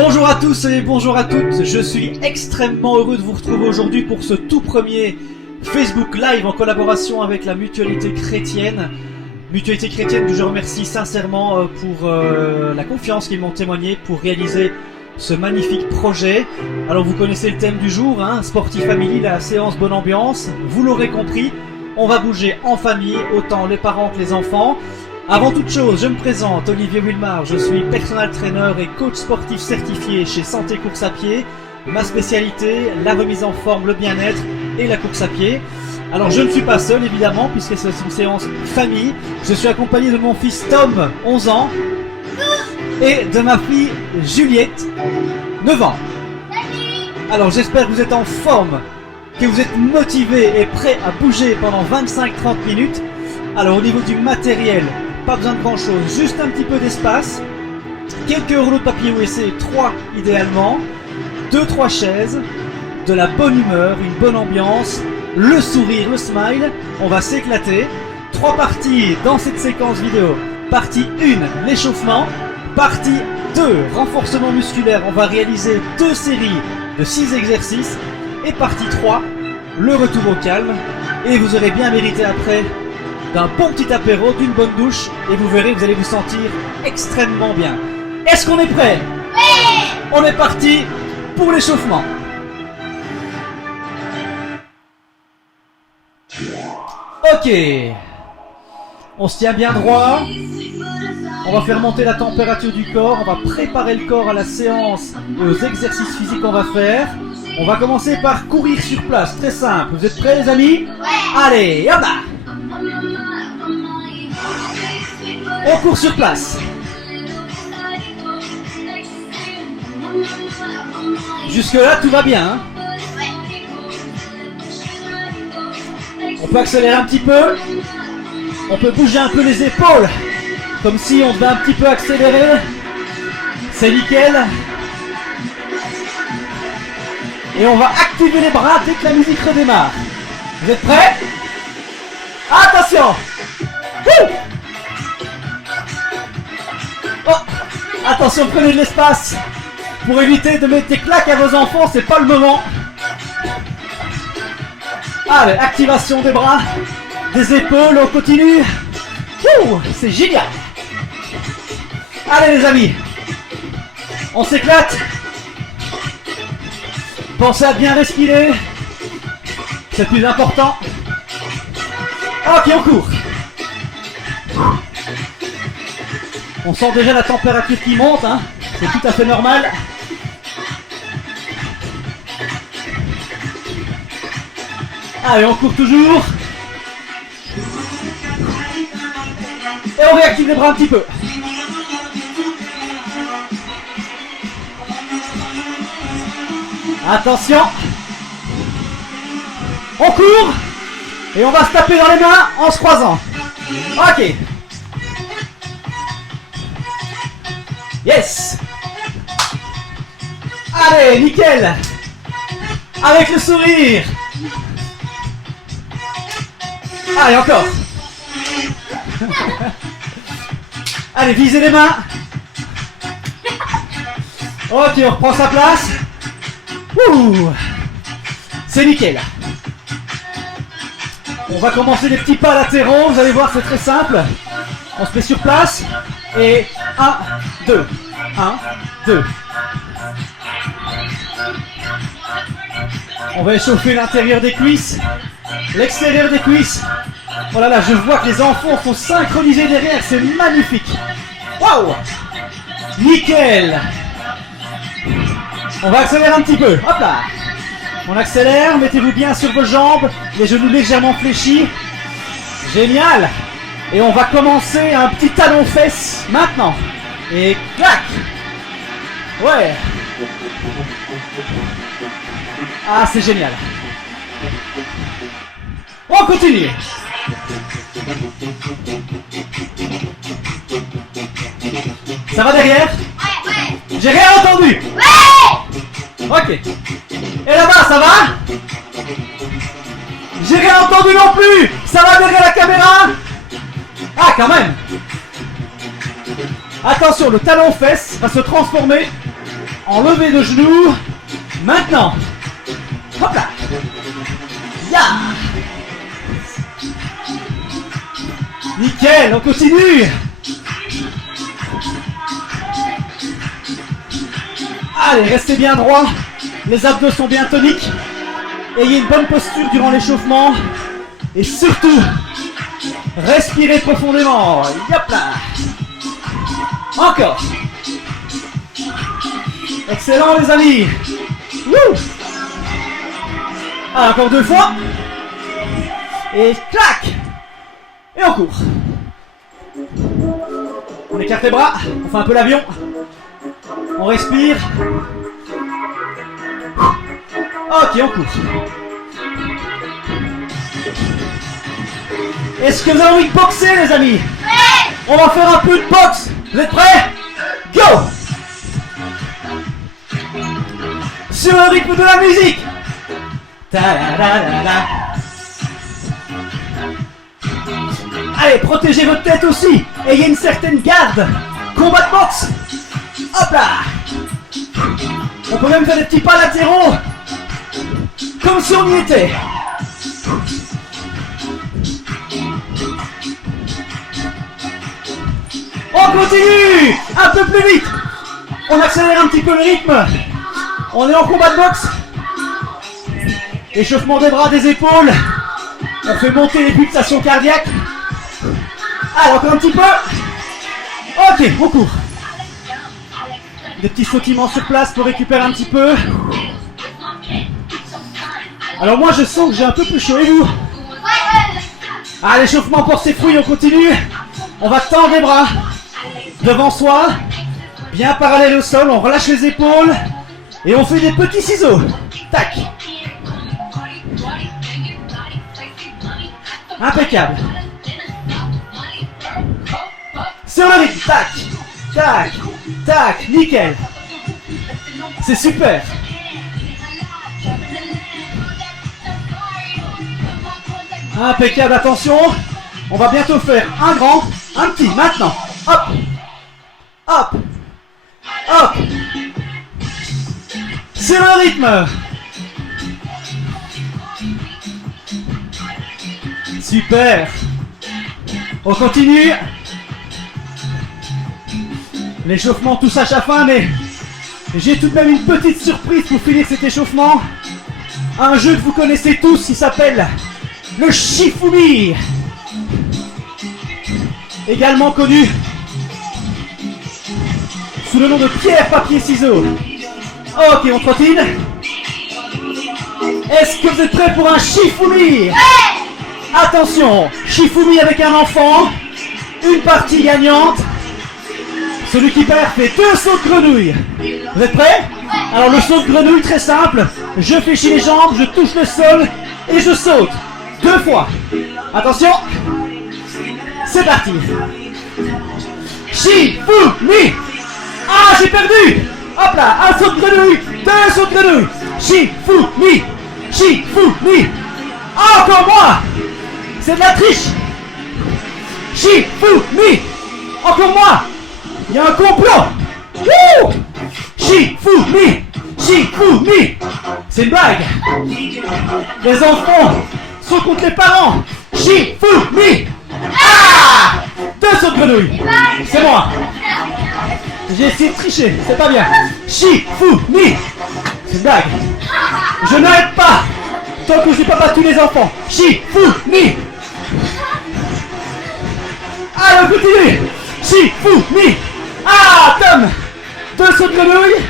Bonjour à tous et bonjour à toutes, je suis extrêmement heureux de vous retrouver aujourd'hui pour ce tout premier Facebook Live en collaboration avec la Mutualité Chrétienne. Mutualité Chrétienne que je remercie sincèrement pour la confiance qu'ils m'ont témoigné pour réaliser ce magnifique projet. Alors vous connaissez le thème du jour, hein, Sporty Family, la séance bonne ambiance. Vous l'aurez compris, on va bouger en famille, autant les parents que les enfants. Avant toute chose, je me présente, Olivier Wilmar, je suis personal trainer et coach sportif certifié chez Santé Course à Pied. Ma spécialité, la remise en forme, le bien-être et la course à pied. Alors je ne suis pas seul évidemment, puisque c'est une séance famille. Je suis accompagné de mon fils Tom, 11 ans, et de ma fille Juliette, 9 ans. Alors j'espère que vous êtes en forme, que vous êtes motivés et prêts à bouger pendant 25-30 minutes. Alors au niveau du matériel, pas besoin de grand chose, juste un petit peu d'espace, quelques rouleaux de papier WC, 3 idéalement, 2-3 chaises, de la bonne humeur, une bonne ambiance, le sourire, le smile, on va s'éclater. 3 parties dans cette séquence vidéo. Partie 1, l'échauffement. Partie 2, renforcement musculaire, on va réaliser 2 séries de 6 exercices. Et partie 3, le retour au calme. Et vous aurez bien mérité après d'un bon petit apéro, d'une bonne douche, et vous verrez, vous allez vous sentir extrêmement bien. Est-ce qu'on est prêt? Oui! On est parti pour l'échauffement. Ok. On se tient bien droit. On va faire monter la température du corps. On va préparer le corps à la séance et aux exercices physiques qu'on va faire. On va commencer par courir sur place. Très simple. Vous êtes prêts les amis? Ouais. Allez, hop là! On court sur place. Jusque là tout va bien, hein. On peut accélérer un petit peu. On peut bouger un peu les épaules, comme si on devait un petit peu accélérer. C'est nickel. Et on va activer les bras dès que la musique redémarre. Vous êtes prêts? Attention! Oh, attention, prenez de l'espace. Pour éviter de mettre des claques à vos enfants, c'est pas le moment. Allez, activation des bras, des épaules, on continue. C'est génial. Allez les amis, on s'éclate. Pensez à bien respirer, c'est le plus important. Ok, on court. On sent déjà la température qui monte, hein. C'est tout à fait normal. Allez, on court toujours. Et on réactive les bras un petit peu. Attention. On court. Et on va se taper dans les mains en se croisant. Ok. Yes. Allez, nickel. Avec le sourire. Allez, encore. Allez, visez les mains. Ok, on reprend sa place. C'est nickel. On va commencer les petits pas latéraux. Vous allez voir, c'est très simple. On se met sur place. Et 1, 2. 1, 2. On va échauffer l'intérieur des cuisses. L'extérieur des cuisses. Oh là là, je vois que les enfants sont synchronisés derrière, c'est magnifique. Waouh! Nickel! On va accélérer un petit peu. Hop là! On accélère, mettez-vous bien sur vos jambes, les genoux légèrement fléchis. Génial! Et on va commencer un petit talon-fesse maintenant. Et clac! Ouais! Ah, c'est génial! On continue! Ça va derrière? Ouais! J'ai rien entendu! Ouais! Ok. Et là-bas, ça va? J'ai rien entendu non plus! Ça va derrière la caméra? Ah, quand même! Attention, le talon-fesse va se transformer Enlevez de genoux. Maintenant. Hop là. Ya. Nickel, on continue. Allez, restez bien droit. Les abdos sont bien toniques. Ayez une bonne posture durant l'échauffement. Et surtout, respirez profondément. Yop là. Encore. Excellent les amis. Wouh. Ah, encore 2 fois. Et clac. Et on court. On écarte les bras. On fait un peu l'avion. On respire. Ok, on court. Est-ce que vous avez envie de boxer les amis? Ouais. On va faire un peu de boxe. Vous êtes prêts? Go! Sur le rythme de la musique. Ta-da-da-da-da. Allez, protégez votre tête aussi. Ayez une certaine garde. Combat de boxe. Hop là. On peut même faire des petits pas latéraux. Comme si on y était. On continue. Un peu plus vite. On accélère un petit peu le rythme. On est en combat de boxe. Échauffement des bras, des épaules. On fait monter les pulsations cardiaques. Allez, encore un petit peu. Ok, on court. Des petits sautillements sur place pour récupérer un petit peu. Alors moi je sens que j'ai un peu plus chaud, et vous? Ah, l'échauffement porte ses fruits, on continue. On va tendre les bras devant soi, bien parallèle au sol, on relâche les épaules et on fait des petits ciseaux. Tac. Impeccable. Sur le rythme, tac, tac, tac, nickel. C'est super. Impeccable, attention. On va bientôt faire un grand, un petit, maintenant. Hop, hop, hop. C'est le rythme. Super. On continue. L'échauffement touche à sa fin, mais j'ai tout de même une petite surprise pour finir cet échauffement. Un jeu que vous connaissez tous, il s'appelle le Shifumi. Également connu sous le nom de pierre, papier, ciseaux. Ok, on trottine. Est-ce que vous êtes prêts pour un Shifumi? Attention, Shifumi avec un enfant, une partie gagnante. Celui qui perd fait 2 sauts de grenouille. Vous êtes prêts? Alors le saut de grenouille, très simple. Je fléchis les jambes, je touche le sol et je saute. 2 fois. Attention. C'est parti. Shifumi. Ah, j'ai perdu. Hop là, un saut de grenouille, 2 sauts de grenouille. Shifumi. Shifumi. Ah, encore moi. C'est de la triche. Shifumi. Encore moi. Il y a un complot. Wouh. Shifumi. Shifumi. C'est une blague. Les enfants sont contre les parents. Shifumi. Ah, 2 sauts de grenouille. C'est moi. J'ai essayé de tricher, c'est pas bien. Shifumi. C'est une blague. Je n'arrête pas tant que je n'ai pas battu les enfants. Shifumi. Allez, continue. Shifumi. Ah, Tom. 2 sauts de grenouille.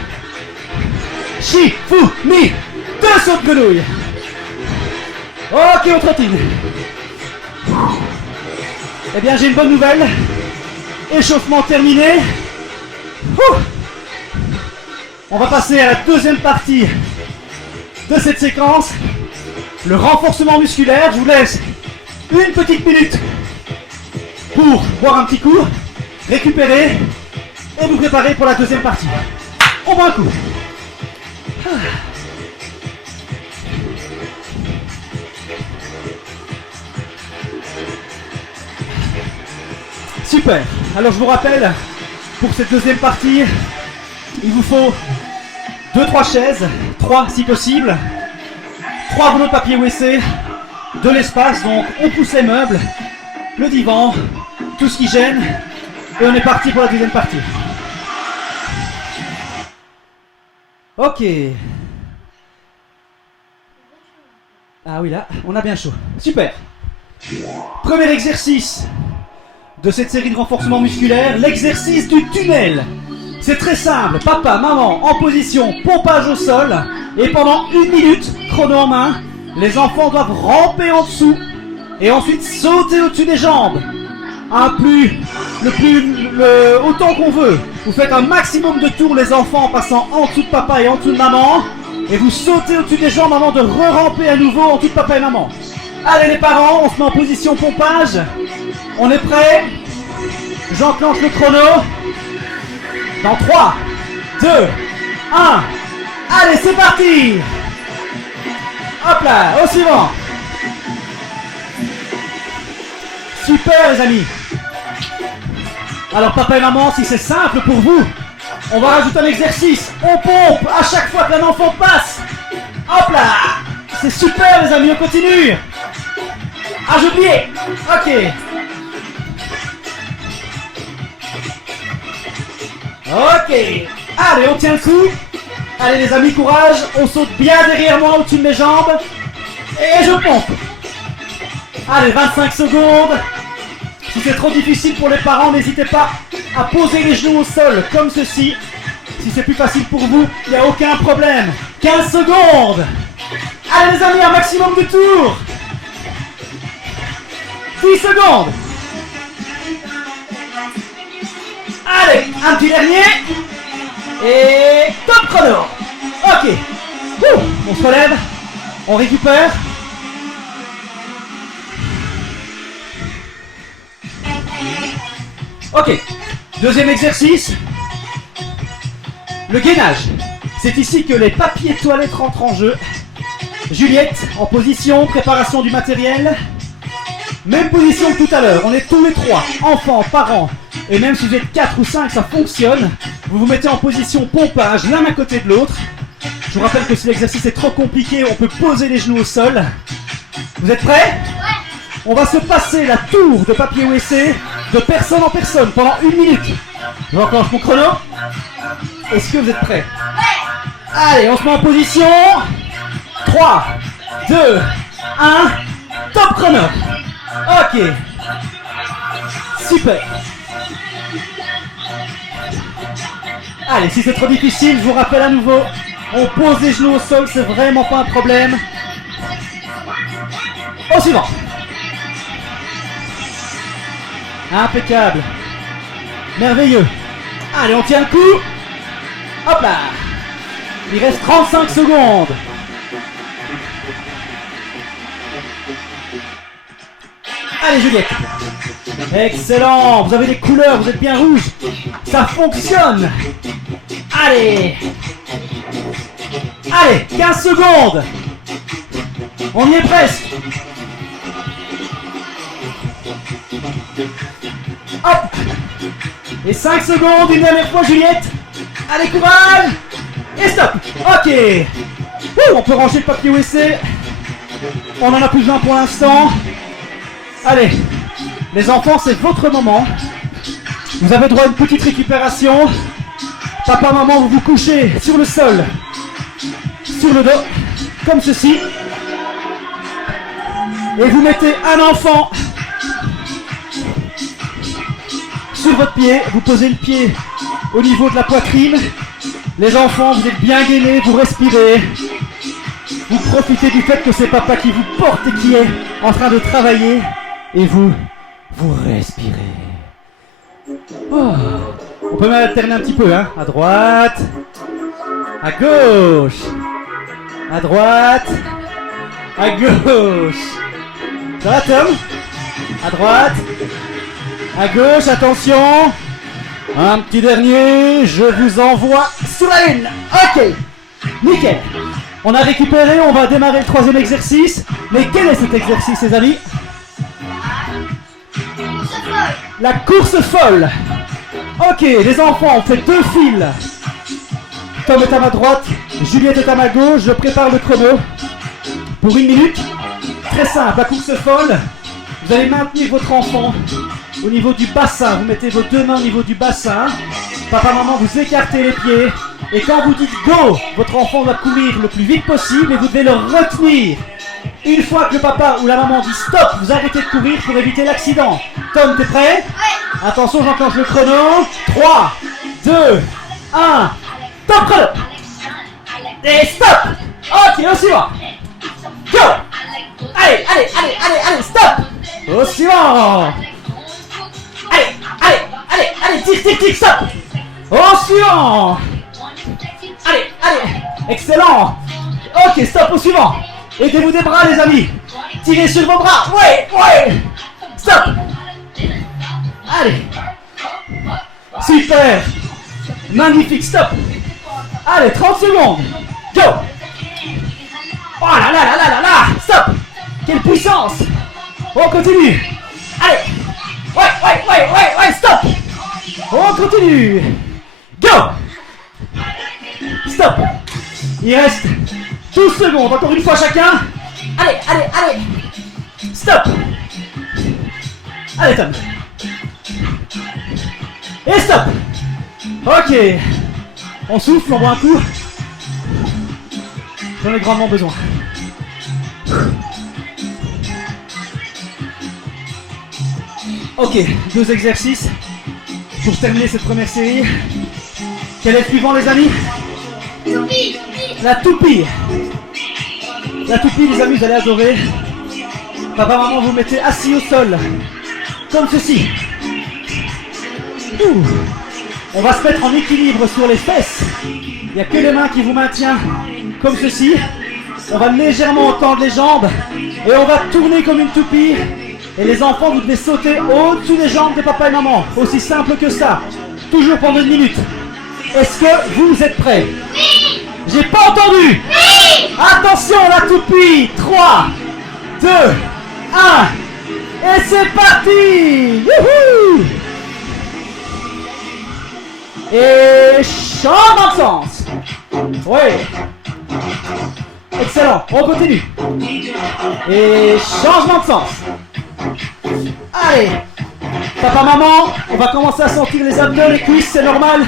Shifumi. 2 sauts de grenouille. Ok, on trottine. Eh bien, j'ai une bonne nouvelle. Échauffement terminé. On va passer à la deuxième partie de cette séquence. Le renforcement musculaire. Je vous laisse une petite minute pour boire un petit coup, récupérer et vous préparer pour la deuxième partie. On boit un coup. Super. Alors je vous rappelle, pour cette deuxième partie, il vous faut 2-3 chaises, 3 si possible, 3 rouleaux de papier WC, de l'espace, donc on pousse les meubles, le divan, tout ce qui gêne, et on est parti pour la deuxième partie. Ok. Ah oui, là, on a bien chaud. Super. Premier exercice de cette série de renforcement musculaire, l'exercice du tunnel. C'est très simple, papa, maman, en position, pompage au sol, et pendant 1 minute, chrono en main, les enfants doivent ramper en dessous, et ensuite sauter au-dessus des jambes. Autant qu'on veut. Vous faites un maximum de tours les enfants en passant en dessous de papa et en dessous de maman, et vous sautez au-dessus des jambes avant de re-ramper à nouveau en dessous de papa et maman. Allez les parents, on se met en position pompage. On est prêts? J'enclenche le chrono. Dans 3, 2, 1. Allez, c'est parti! Hop là, au suivant. Super les amis. Alors papa et maman, si c'est simple pour vous, on va rajouter un exercice. On pompe à chaque fois qu'un enfant passe. Hop là. C'est super les amis, on continue. Ah j'ai oublié. Ok. Ok. Allez, on tient le coup. Allez les amis, courage. On saute bien derrière moi au-dessus de mes jambes. Et je pompe. Allez, 25 secondes. Si c'est trop difficile pour les parents, n'hésitez pas à poser les genoux au sol, comme ceci. Si c'est plus facile pour vous, il n'y a aucun problème. 15 secondes. Allez les amis, un maximum de tours. 10 secondes. Allez, un petit dernier. Et top chrono. Ok. On se relève. On récupère. Ok. Deuxième exercice. Le gainage. C'est ici que les papiers toilettes rentrent en jeu. Juliette, en position, préparation du matériel. Même position que tout à l'heure. On est tous les trois, enfants, parents. Et même si vous êtes 4 ou 5, ça fonctionne. Vous vous mettez en position pompage, l'un à côté de l'autre. Je vous rappelle que si l'exercice est trop compliqué, on peut poser les genoux au sol. Vous êtes prêts? Ouais. On va se passer la tour de papier WC de personne en personne pendant 1 minute. J'enclenche mon chrono. Est-ce que vous êtes prêts? Ouais. Allez, on se met en position. 3, 2, 1. Top chrono. Ok. Super. Allez, si c'est trop difficile, je vous rappelle à nouveau, on pose les genoux au sol, c'est vraiment pas un problème. Au suivant. Impeccable. Merveilleux. Allez, on tient le coup. Hop là. Il reste 35 secondes. Allez, Juliette. Excellent. Vous avez des couleurs, vous êtes bien rouge. Ça fonctionne. Allez. Allez, 15 secondes. On y est presque. Hop. Et 5 secondes, une dernière fois, Juliette. Allez, courage. Et stop. Ok. On peut ranger le papier WC. On en a plus d'un pour l'instant. Allez. Les enfants, c'est votre moment. Vous avez droit à une petite récupération. Papa, maman, vous vous couchez sur le sol, sur le dos, comme ceci. Et vous mettez un enfant sur votre pied. Vous posez le pied au niveau de la poitrine. Les enfants, vous êtes bien gainés, vous respirez. Vous profitez du fait que c'est papa qui vous porte et qui est en train de travailler. Et vous respirez. Oh. On peut même alterner un petit peu, hein. À droite, à gauche, à droite, à gauche. Ça va, Tom? À droite, à gauche, attention. Un petit dernier, je vous envoie sur la lune. Ok, nickel. On a récupéré, on va démarrer le troisième exercice. Mais quel est cet exercice, les amis? La course folle. Ok, les enfants, on fait 2 files. Tom est à ma droite, Juliette est à ma gauche, je prépare le chrono pour 1 minute. Très simple, à course folle, vous allez maintenir votre enfant au niveau du bassin, vous mettez vos deux mains au niveau du bassin, papa, maman, vous écartez les pieds, et quand vous dites go, votre enfant doit courir le plus vite possible et vous devez le retenir. Une fois que le papa ou la maman dit stop, vous arrêtez de courir pour éviter l'accident. Tom, t'es prêt? Oui. Attention, j'enclenche le chrono. 3, 2, 1, top chrono. Et stop. Ok, au suivant. Go. Allez, allez, allez, allez, allez, stop. Au suivant. Allez, allez, allez, allez, tic, tic, tic, stop. Au suivant. Allez, allez, excellent. Ok, stop, au suivant. Aidez-vous des bras, les amis. Tirez sur vos bras. Ouais, ouais. Stop. Allez. Super. Magnifique, stop. Allez, 30 secondes. Go. Oh là là là là là là. Stop. Quelle puissance. On continue. Allez. Ouais, ouais, ouais, ouais, ouais, stop. On continue. Go. Stop. Il reste 12 secondes, encore une fois chacun. Allez, allez, allez. Stop. Allez, Tom. Et stop. Ok. On souffle, on boit un coup. J'en ai grandement besoin. Ok, 2 exercices pour terminer cette première série. Quel est le suivant, les amis? La toupie. La toupie, les amis, vous allez adorer. Papa, maman, vous mettez assis au sol. Comme ceci. Ouh. On va se mettre en équilibre sur les fesses. Il n'y a que les mains qui vous maintiennent comme ceci. On va légèrement tendre les jambes. Et on va tourner comme une toupie. Et les enfants, vous devez sauter au-dessus des jambes de papa et maman. Aussi simple que ça. Toujours pendant 1 minute. Est-ce que vous êtes prêts? Oui. J'ai pas entendu. Oui. Attention, la toupie. 3, 2, 1. Et c'est parti. Youhou. Et changement de sens. Oui. Excellent, on continue. Et changement de sens. Allez. Papa, maman, on va commencer à sentir les abdos, les cuisses, c'est normal.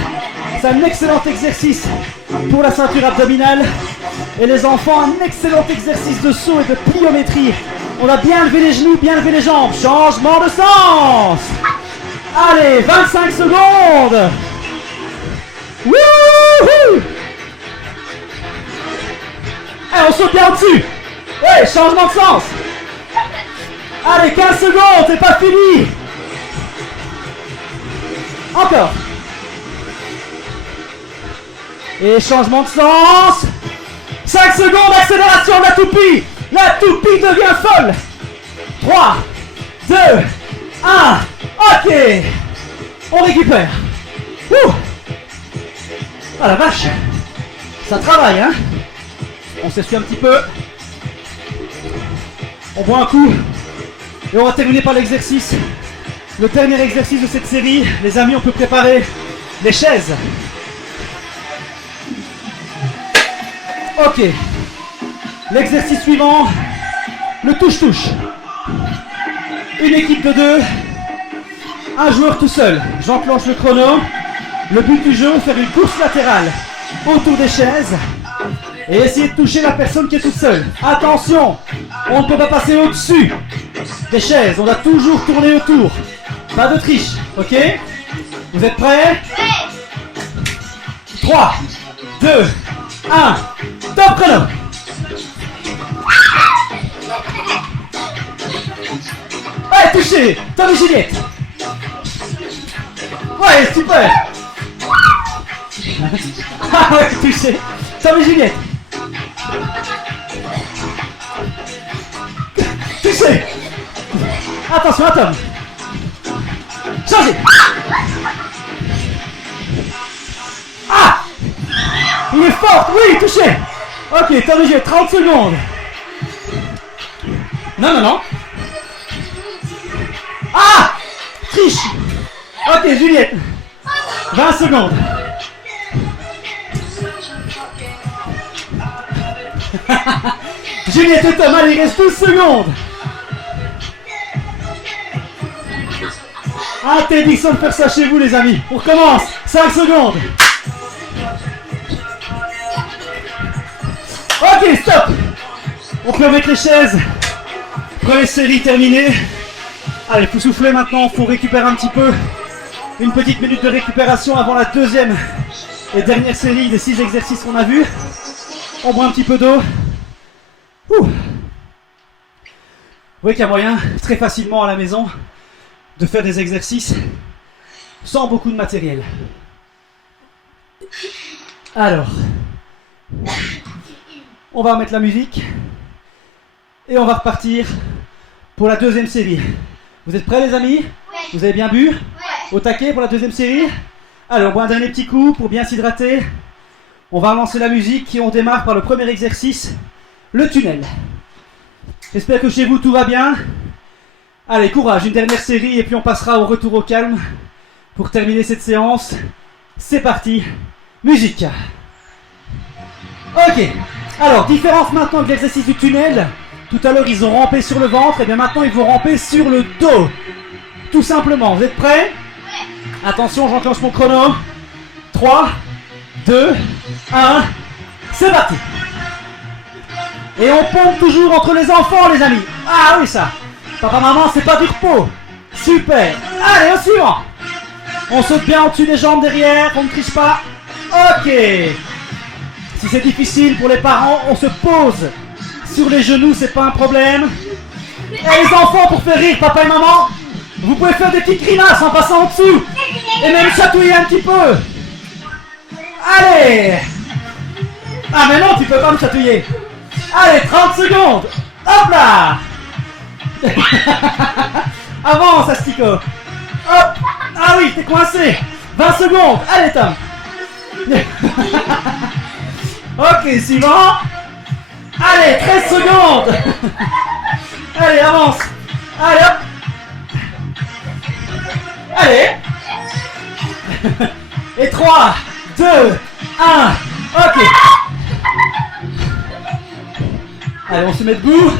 C'est un excellent exercice pour la ceinture abdominale. Et les enfants, un excellent exercice de saut et de pliométrie. On a bien levé les genoux, bien levé les jambes. Changement de sens. Allez, 25 secondes. Wouhou! Allez, on saute bien au-dessus. Ouais, changement de sens. Allez, 15 secondes, c'est pas fini. Encore. Et changement de sens. 5 secondes, accélération de la toupie. La toupie devient folle. 3, 2, 1. Ok. On récupère. Ouh. Ah la vache. Ça travaille, hein. On s'essuie un petit peu. On boit un coup. Et on va terminer par l'exercice. Le dernier exercice de cette série. Les amis, on peut préparer les chaises. Ok. L'exercice suivant. Le touche-touche. Une équipe de 2. Un joueur tout seul. J'enclenche le chrono. Le but du jeu, faire une course latérale autour des chaises. Et essayer de toucher la personne qui est toute seule. Attention, on ne peut pas passer au-dessus des chaises. On doit toujours tourner autour. Pas de triche, ok? Vous êtes prêts? 3, 2, 1. Top chrono. Allez, touchez. Tom et Juliette. Ouais, super. Ah ouais, touché. Tom et Juliette. Touché. Attention à Tom. Changez. Ah. Il est fort, oui, touché. Ok, Tom et Juliette, 30 secondes. Non, non, non. Ah. Triche. Ok, Juliette. 20 secondes. Juliette et Tom, allez, il reste 12 secondes. Interdiction de faire ça chez vous, les amis. On recommence. 5 secondes. Ok, stop. On peut remettre les chaises. Première série terminée. Allez, faut souffler maintenant, faut récupérer un petit peu. Une petite minute de récupération avant la deuxième et dernière série des 6 exercices qu'on a vus. On boit un petit peu d'eau. Vous voyez qu'il y a moyen, très facilement à la maison, de faire des exercices sans beaucoup de matériel. Alors, on va remettre la musique et on va repartir pour la deuxième série. Vous êtes prêts, les amis? Ouais. Vous avez bien bu? Ouais. Au taquet pour la deuxième série? Allez, on boit un dernier petit coup pour bien s'hydrater. On va lancer la musique et on démarre par le premier exercice, le tunnel. J'espère que chez vous tout va bien. Allez, courage, une dernière série et puis on passera au retour au calme pour terminer cette séance. C'est parti, musique. Ok, alors différence maintenant de l'exercice du tunnel. Tout à l'heure ils ont rampé sur le ventre, et bien maintenant ils vont ramper sur le dos. Tout simplement, vous êtes prêts? Attention, j'enclenche mon chrono. 3, 2, 1, c'est parti. Et on pompe toujours entre les enfants, les amis. Ah oui, ça. Papa, maman, c'est pas du repos. Super. Allez, au suivant. On saute bien au-dessus des jambes derrière, on ne triche pas. Ok. Si c'est difficile pour les parents, on se pose sur les genoux, c'est pas un problème. Et les enfants, pour faire rire papa et maman, vous pouvez faire des petites grimaces en passant en dessous. Et même chatouiller un petit peu. Allez. Ah mais non, tu peux pas me chatouiller. Allez, 30 secondes. Hop là. Avance, Astico. Hop. Ah oui, t'es coincé. 20 secondes. Allez, Tom. Ok, suivant. Allez, 13 secondes. Allez, avance. Allez, hop. Allez. Et 3, 2, 1. Ok. Allez, on se met debout.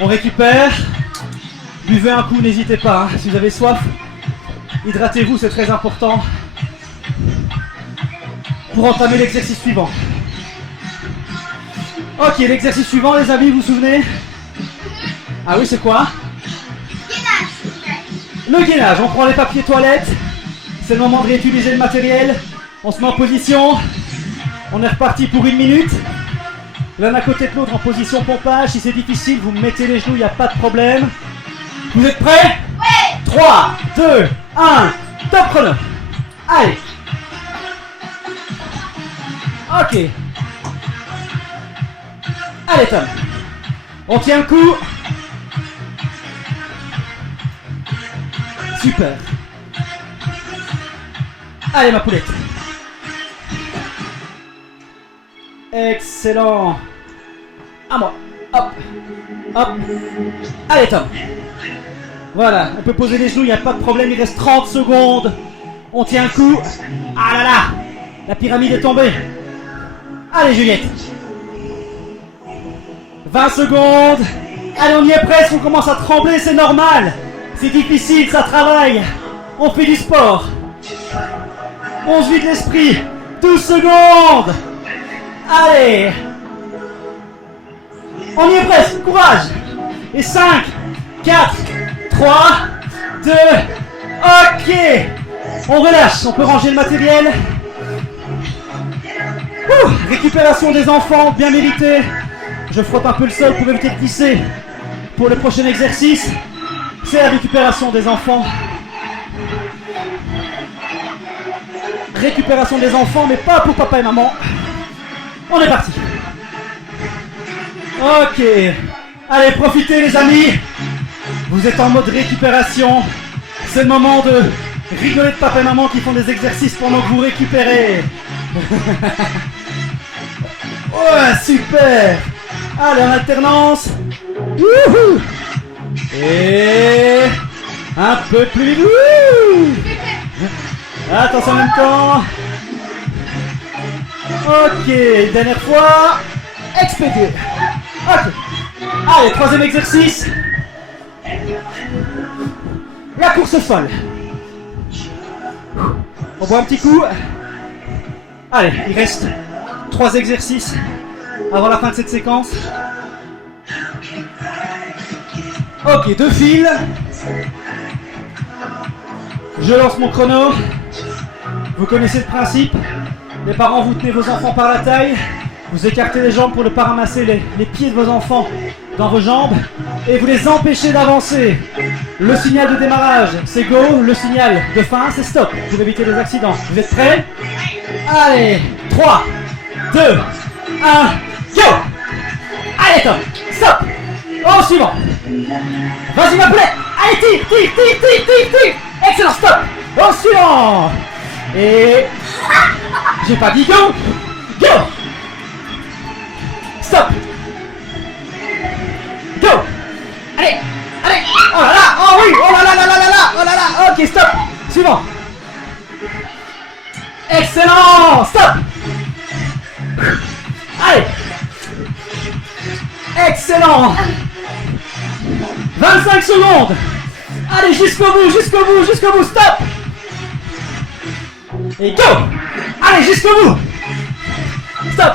On récupère. Buvez un coup, n'hésitez pas. Hein. Si vous avez soif, hydratez-vous, c'est très important. Pour entamer l'exercice suivant. Ok, l'exercice suivant, les amis, vous vous souvenez? Ah oui, c'est quoi? Le gainage. On prend les papiers toilettes. C'est le moment de réutiliser le matériel. On se met en position. On est reparti pour 1 minute. L'un à côté de l'autre en position pompage. Si c'est difficile, vous mettez les genoux, il n'y a pas de problème. Vous êtes prêts? Ouais. 3, 2, 1, top chrono. Allez. Ok. Allez Tom. On tient le coup. Super. Allez ma poulette. Excellent. À moi. Hop. Hop. Allez Tom. Voilà, on peut poser les genoux, il n'y a pas de problème, il reste 30 secondes. On tient le coup. Ah là là. La pyramide est tombée. Allez Juliette. 20 secondes. Allez, on y est presque, on commence à trembler, c'est normal. C'est difficile, ça travaille. On fait du sport. On se vide l'esprit. 12 secondes. Allez. On y est presque, courage. Et 5, 4, 3, 2, ok. On relâche, on peut ranger le matériel. Récupération des enfants, bien méritée. Je frotte un peu le sol pour éviter de glisser. Pour le prochain exercice, c'est la récupération des enfants. Récupération des enfants, mais pas pour papa et maman. On est parti. Ok. Allez, profitez les amis. Vous êtes en mode récupération. C'est le moment de rigoler de papa et maman qui font des exercices pendant que vous récupérez. Ouais, super. Allez, en alternance. Wouhou. Et un peu plus. Wouh. Attention en même temps. Ok, dernière fois. expédié. Ok. Allez, troisième exercice. La course folle. On boit un petit coup. Allez, il reste 3 exercices avant la fin de cette séquence. Ok, 2 fils. Je lance mon chrono. Vous connaissez le principe. Les parents, vous tenez vos enfants par la taille. Vous écartez les jambes pour ne pas ramasser les pieds de vos enfants dans vos jambes. Et vous les empêchez d'avancer. Le signal de démarrage, c'est go. Le signal de fin, c'est stop. Pour éviter les accidents. Vous êtes prêts? Allez, 3, 2, 1, go! Allez, top! Stop! Au suivant! Vas-y, ma poulette! Allez, tire! Excellent, stop! Au suivant! Et... j'ai pas dit go! Go! Stop! Go! Allez! Oh là là! Oh oui! Oh là là là là là là! Oh là là! Ok, stop! Suivant! Excellent! Stop! Allez! Excellent! 25 secondes! Allez, jusqu'au bout, stop! Et go! Allez, jusqu'au bout! Stop!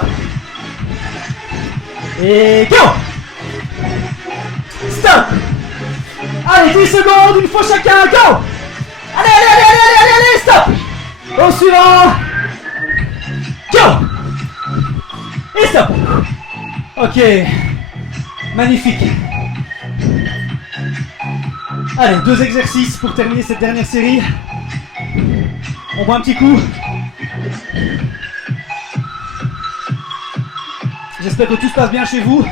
Et go! Stop! Allez, 10 secondes, une fois chacun, go! Allez, stop! Au suivant! Go! Et stop! Ok, magnifique. Allez, 2 exercices pour terminer cette dernière série. On boit un petit coup. J'espère que tout se passe bien chez vous.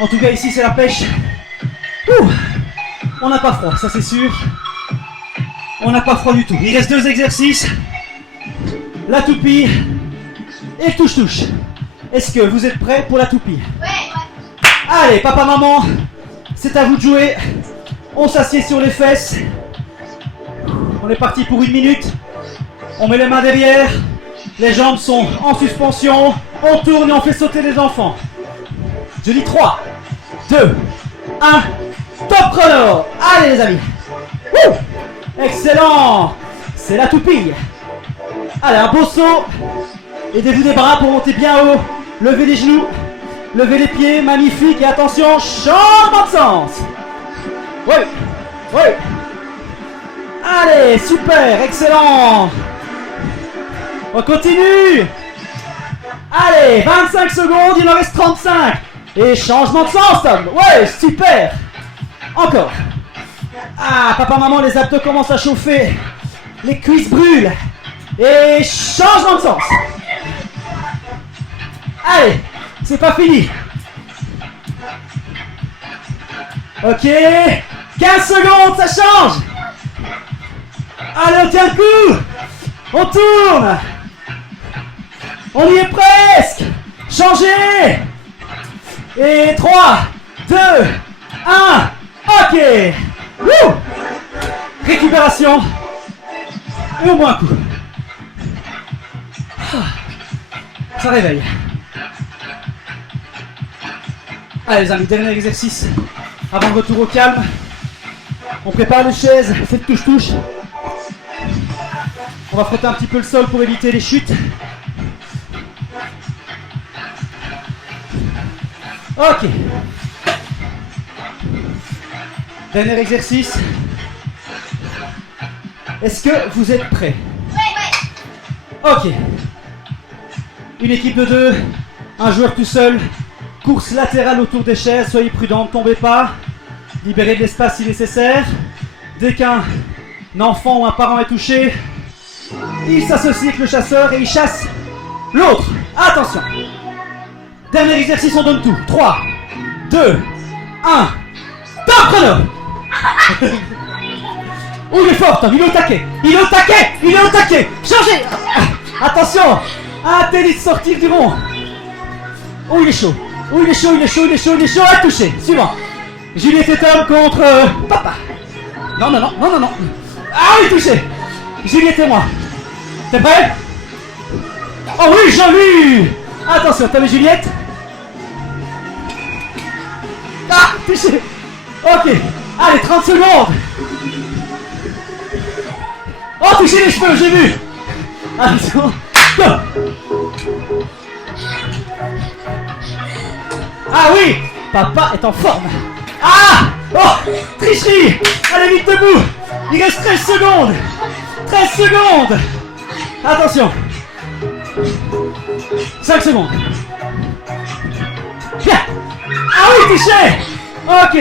En tout cas, ici, c'est la pêche. Ouh, on n'a pas froid, ça c'est sûr. On n'a pas froid du tout. Il reste 2 exercices. La toupie et le touche-touche. Est-ce que vous êtes prêts pour la toupie? Ouais. Allez, papa, maman, c'est à vous de jouer. On s'assied sur les fesses. On est parti pour 1 minute. On met les mains derrière. Les jambes sont en suspension. On tourne et on fait sauter les enfants. Je dis 3, 2, 1. Top chrono. Allez les amis. Wouh! Excellent. C'est la toupie. Allez, un beau saut. Aidez-vous des bras pour monter bien haut. Levez les genoux. Levez les pieds. Magnifique. Et attention, changement de sens. Oui. Allez, super, excellent. On continue. Allez, 25 secondes, il en reste 35. Et changement de sens, Tom. Ouais, super. Encore. Ah, papa, maman, les abdos commencent à chauffer. Les cuisses brûlent. Et changement de sens. Allez, c'est pas fini. Ok. 15 secondes, ça change. Allez, on tient le coup. On tourne. On y est presque. Changez. Et 3, 2, 1. Ok. Wouh. Récupération. Et au moins un coup. Ça réveille. Allez les amis, dernier exercice. Avant le retour au calme. On prépare les chaises, faites touche-touche. On va frotter un petit peu le sol pour éviter les chutes. Ok. Dernier exercice. Est-ce que vous êtes prêts? Ouais. Ok. Une équipe de 2, un joueur tout seul. Course latérale autour des chaises, soyez prudents, ne tombez pas. Libérez de l'espace si nécessaire. Dès qu'un enfant ou un parent est touché, il s'associe avec le chasseur et il chasse l'autre. Attention. Dernier exercice, on donne tout. 3, 2, 1. Top chrono. Oh, il est fort, Tom, il est au taquet. Changez. Attention. Interdit de sortir du rond. Oh, il est chaud. À toucher. Suivant. Juliette et Tom contre papa. Non. Ah oui, touché. Juliette et moi. T'es prêt? Oh oui, joli. Attention, Tom et Juliette. Ah, touché. Ok. Allez, 30 secondes. Oh, touché les cheveux, j'ai vu. Attention. Go. Ah oui, papa est en forme. Ah. Oh, tricherie. Allez, vite debout. Il reste 13 secondes. 13 secondes. Attention. 5 secondes. Bien. Ah oui, touché. Ok.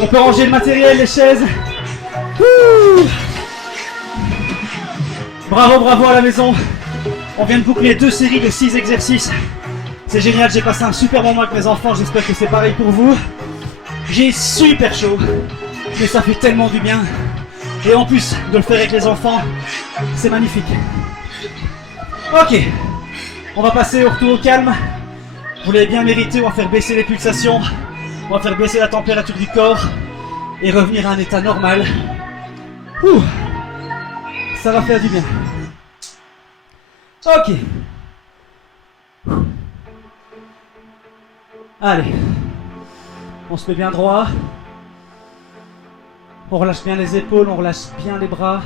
On peut ranger le matériel, les chaises. Ouh. Bravo, bravo à la maison. On vient de boucler 2 séries de 6 exercices. C'est génial, j'ai passé un super moment avec mes enfants. J'espère que c'est pareil pour vous. J'ai super chaud, mais ça fait tellement du bien. Et en plus de le faire avec les enfants, c'est magnifique. Ok, on va passer au retour au calme. Vous l'avez bien mérité, on va faire baisser les pulsations. On va faire baisser la température du corps et revenir à un état normal. Ouh, ça va faire du bien. Ok. Allez. On se met bien droit. On relâche bien les épaules, on relâche bien les bras.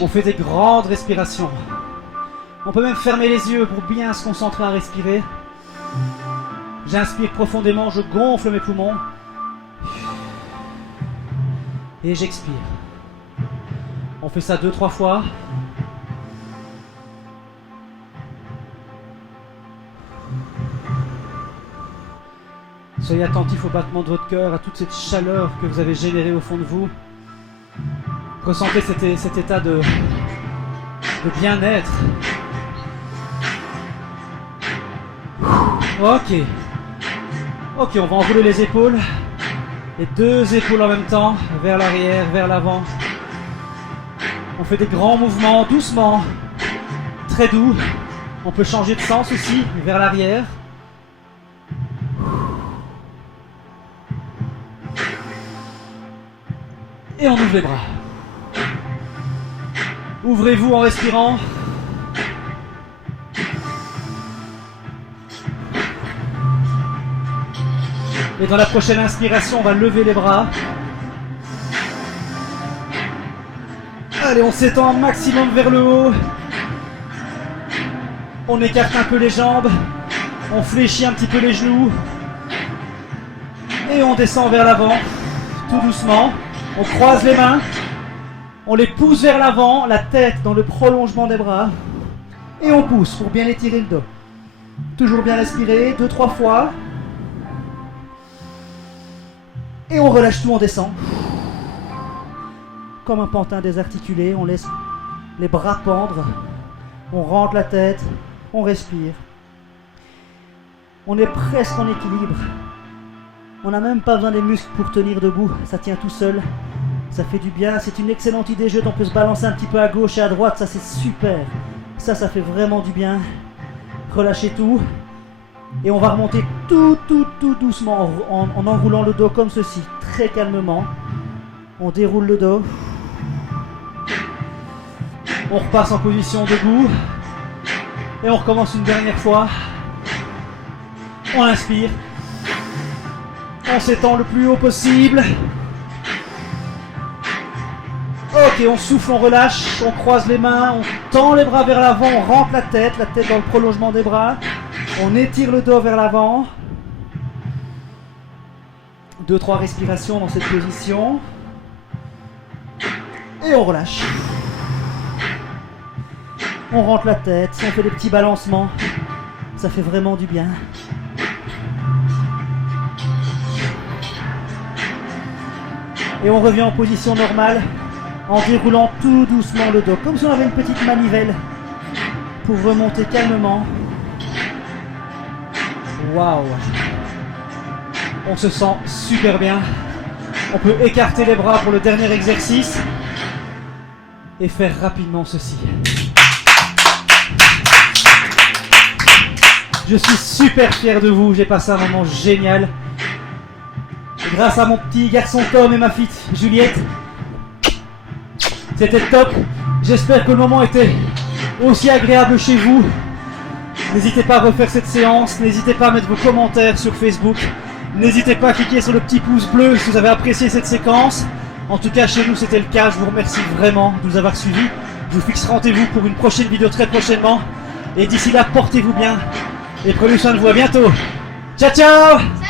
On fait des grandes respirations. On peut même fermer les yeux pour bien se concentrer à respirer. J'inspire profondément, je gonfle mes poumons. Et j'expire. On fait ça 2-3 fois. Soyez attentifs au battement de votre cœur, à toute cette chaleur que vous avez générée au fond de vous. Ressentez cet état de bien-être. Ok. Ok, on va enrouler les épaules. Les 2 épaules en même temps, vers l'arrière, vers l'avant. On fait des grands mouvements, doucement. Très doux. On peut changer de sens aussi, vers l'arrière. Et on ouvre les bras. Ouvrez-vous en respirant. Et dans la prochaine inspiration, on va lever les bras. Allez, on s'étend un maximum vers le haut. On écarte un peu les jambes. On fléchit un petit peu les genoux. Et on descend vers l'avant, tout doucement. On croise les mains, on les pousse vers l'avant, la tête dans le prolongement des bras. Et on pousse pour bien étirer le dos. Toujours bien respirer, 2-3 fois. Et on relâche tout, on descend. Comme un pantin désarticulé, on laisse les bras pendre. On rentre la tête, on respire. On est presque en équilibre. On n'a même pas besoin des muscles pour tenir debout, ça tient tout seul. Ça fait du bien, c'est une excellente idée, on peut se balancer un petit peu à gauche et à droite, ça c'est super. Ça fait vraiment du bien. Relâchez tout. Et on va remonter tout doucement en enroulant le dos comme ceci, très calmement. On déroule le dos. On repasse en position debout. Et on recommence une dernière fois. On inspire. On s'étend le plus haut possible. Ok, on souffle, on relâche, on croise les mains, on tend les bras vers l'avant, on rentre la tête dans le prolongement des bras. On étire le dos vers l'avant. 2-3 respirations dans cette position. Et on relâche. On rentre la tête, on fait des petits balancements. Ça fait vraiment du bien. Et on revient en position normale en déroulant tout doucement le dos, comme si on avait une petite manivelle pour remonter calmement. Waouh! On se sent super bien. On peut écarter les bras pour le dernier exercice et faire rapidement ceci. Je suis super fier de vous, j'ai passé un moment génial. Et grâce à mon petit garçon Tom et ma fille Juliette, c'était top. J'espère que le moment était aussi agréable chez vous. N'hésitez pas à refaire cette séance, n'hésitez pas à mettre vos commentaires sur Facebook. N'hésitez pas à cliquer sur le petit pouce bleu si vous avez apprécié cette séquence. En tout cas, chez nous, c'était le cas. Je vous remercie vraiment de nous avoir suivis. Je vous fixerai rendez-vous pour une prochaine vidéo très prochainement. Et d'ici là, portez-vous bien et prenez soin de vous. À bientôt. Ciao, ciao!